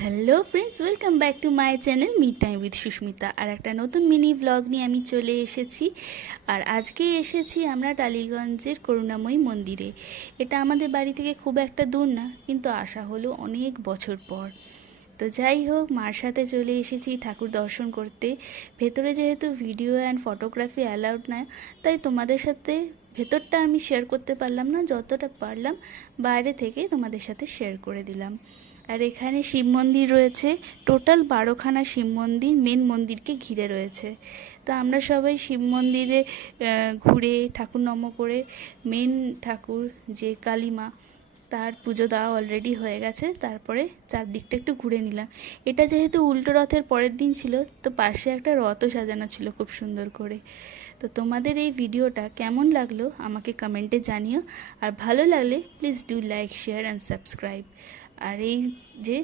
Hello friends, welcome back to my channel me time with Susmita. আর একটা নতুন mini blog নিয়ে আমি চলে এসেছি। আর আজকে এসেছি আমরা টালিগঞ্জের করুণাময়ী মন্দিরে। এটা আমাদের বাড়ি থেকে খুব একটা দূর না, কিন্তু আসা হলো অনেক বছর পর। তো যাই হোক, মার সাথে চলে এসেছি ঠাকুর দর্শন করতে। ভেতরে যেহেতু ভিডিও অ্যান্ড ফটোগ্রাফি অ্যালাউড না, তাই তোমাদের সাথে ভেতরটা আমি শেয়ার করতে পারলাম না, যতটা পারলাম বাইরে থেকে তোমাদের সাথে শেয়ার করে দিলাম। আর এখানে শিব মন্দির রয়েছে, টোটাল 12খানা শিব মন্দির মেন মন্দিরকে ঘিরে রয়েছে। তো আমরা সবাই শিব মন্দিরে ঘুরে ঠাকুর নম করে মেন ঠাকুর যে কালীমা, তার পুজো দেওয়া অলরেডি হয়ে গেছে। তারপরে চারদিকটা একটু ঘুরে নিলাম। এটা যেহেতু উল্টো রথের পরের দিন ছিল, তো পাশে একটা রথও সাজানো ছিল খুব সুন্দর করে। তো তোমাদের এই ভিডিওটা কেমন লাগলো আমাকে কমেন্টে জানিও। আর ভালো লাগলে please do like, share and subscribe. আর এই যে